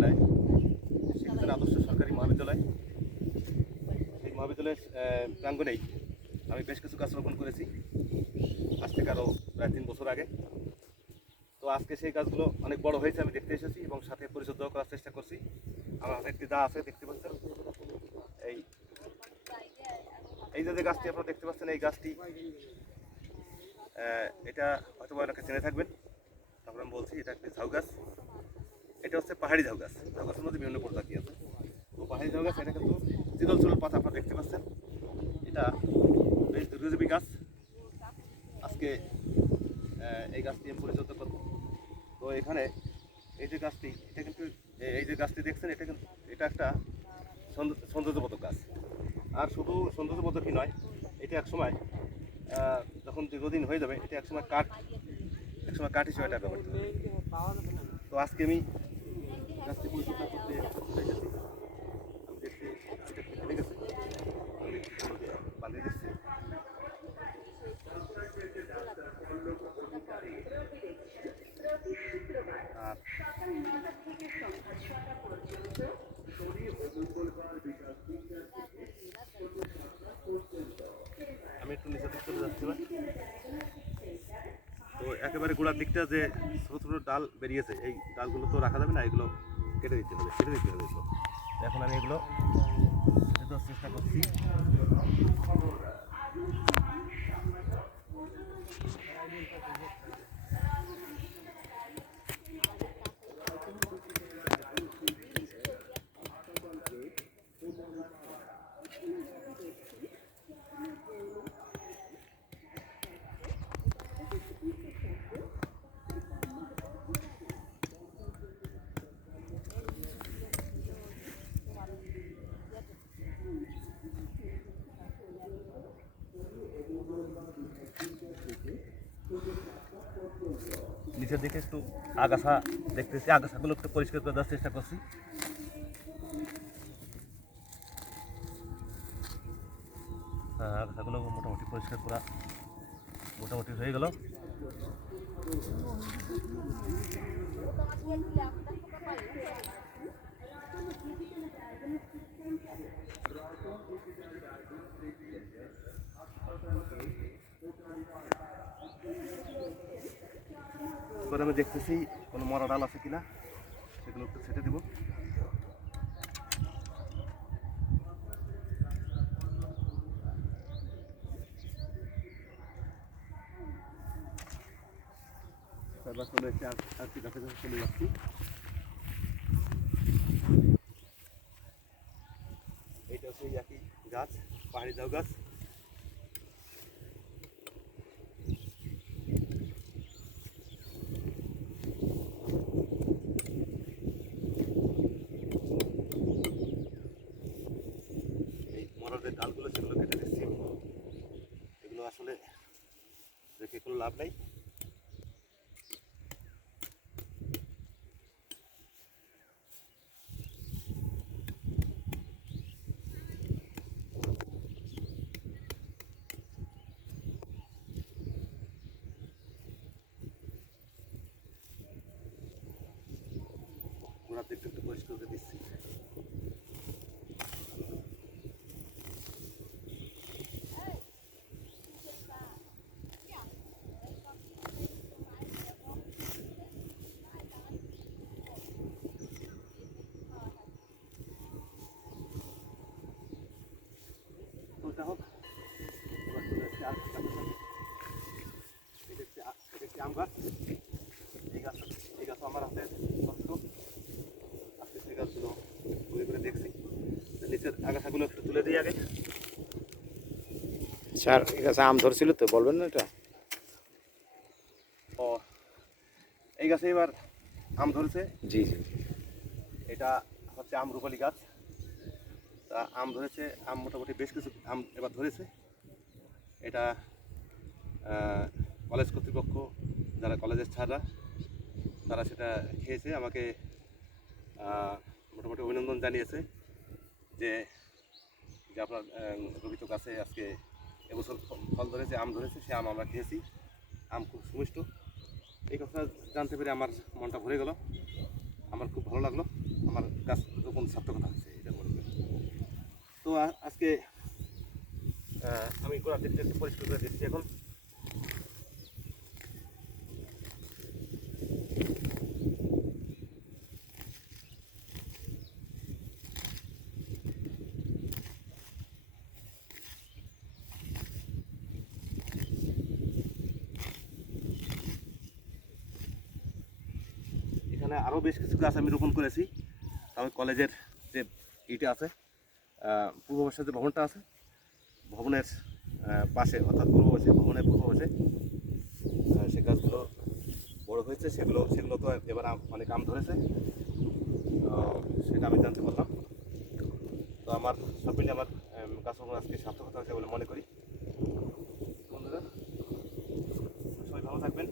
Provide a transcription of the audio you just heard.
রামপাড়ায় শিক্ষিত আদর্শ সরকারি মহাবিদ্যালয়। এই মহাবিদ্যালয়ের প্রাঙ্গণেই আমি বেশ কিছু গাছ রোপণ করেছি। আজ থেকে আরও প্রায় তিন বছর আগে। তো আজকে সেই গাছগুলো অনেক বড় হয়েছে, আমি দেখতে এসেছি এবং সাথে পরিচর্যা করার চেষ্টা করছি। আমার হাতে একটি দা আছে, দেখতে পাচ্ছেন? এই এই যে গাছটি আপনারা দেখতে পাচ্ছেন, এই গাছটি এটা হয়তো অনেকে চেনে থাকবেন। তারপরে আমি বলছি, এটা একটি ঝাউ গাছ। এটা হচ্ছে পাহাড়ি ঝাউ গাছ। ঝাউ গাছের মধ্যে বিভিন্ন প্রজাতি আছে। তো পাহাড়ি ঝাউ গাছ, এটা কিন্তু চুলের পাতা আপনারা দেখতে পাচ্ছেন। এটা বেশ দীর্ঘজীবী গাছ। আজকে এই গাছটি আমি পরিচর্যা করব। তো এখানে এই যে গাছটি, এটা কিন্তু এই যে গাছটি দেখছেন, এটা কিন্তু, এটা একটা সৌন্দ- সৌন্দর্যবোধক গাছ। আর শুধু সৌন্দর্যবোধকই নয়, এটা একসময় যখন দীর্ঘদিন হয়ে যাবে, এটা একসময় কাঠ একসময় কাঠ হিসেবে এটা ব্যবহৃত তো আজকে আমি গাছটি পরিচর্যা করতে এসেছি আমি দেখছি এটা কি ফেলে গেছে। আমি এগুলোকে বাঁধিয়ে দিচ্ছি। আর আমি একটু নিচে চলে যাচ্ছি তো একেবারে গোড়ার দিকটা যে ছোটো ছোটো ডাল বেরিয়েছে, এই ডালগুলো তো রাখা যাবে না, এগুলো কেটে দিতে হবে কেটে দিতে হবে এগুলো। এখন আমি এগুলো চেষ্টা করছি Thank করছি। নিচের দিকে একটু আগাছা দেখতেছি। আগাছাগুলো একটু পরিষ্কার করে দেওয়ার চেষ্টা করছি। হ্যাঁ আগাছাগুলো মোটামুটি পরিষ্কার করা মোটামুটি হয়ে গেল। এবার আমি দেখতেছি কোনো মরা ডাল আছে কিনা, সেগুলো একটু ছেটে দেবো। তারপর এইটা হচ্ছে একই গাছ, পাহাড়ি ঝাউ গাছ এই মরার যে ডালগুলো সেগুলো কেটে দিচ্ছি এগুলো আসলে রেখে কোনো লাভ নাই। একটু পরিষ্কার করে দিচ্ছি তো এটা হোক এবার চলে এসেছি আর একটা গাছের সাথে। এটা হচ্ছে আ- এটা হচ্ছে আম গাছ এই গাছ এই গাছ আমার হাতে ছোট্ট আজকে সেই গাছগুলো ঘুরে ঘুরে দেখছি তো নিচের আগাছাগুলো একটু তুলে দিই আগে। স্যার এই গাছে আম ধরছিল তো বলবেন না এটা? ও এই গাছে এবার আম ধরেছে? জি জি। এটা হচ্ছে আম রূপালি গাছ। তা আম ধরেছে আম মোটামুটি বেশ কিছু আম এবার ধরেছে। এটা কলেজ কর্তৃপক্ষ যারা কলেজের ছাড়া তারা সেটা খেয়েছে। আমাকে মোটামুটি অভিনন্দন জানিয়েছে যে যে আপনার রবিত গাছে আজকে এবছর ফল ধরেছে, আম ধরেছে, সে আম আমরা খেয়েছি। আম খুব সুমিষ্ট। এই কথা জানতে পেরে আমার মনটা ভরে গেল। আমার খুব ভালো লাগল। আমার গাছ রোপণ সার্থকতা হয়েছে, এটা মনে করি। তো আজকে আমি গোড়া দেখতে পরিষ্কার করে দিচ্ছি এখন। এখানে আরও বেশ কিছু গাছ আমি রোপণ করেছি। আমি কলেজের যে ইটে আছে পূর্ব পাশে যে ভবনটা আছে, ভবনের পাশে, অর্থাৎ পূর্ব পাশে ভবনের পূর্ব পাশে সে গাছগুলো বড়ো হয়েছে, সেগুলো সেগুলো তো এবার অনেক আম ধরেছে। সেটা আমি জানতে পারলাম। তো আমার সব মিলে আমার কাজকর্ম আজকে সার্থকতা হয়েছে বলে মনে করি। বন্ধুরা, সবাই ভালো থাকবেন।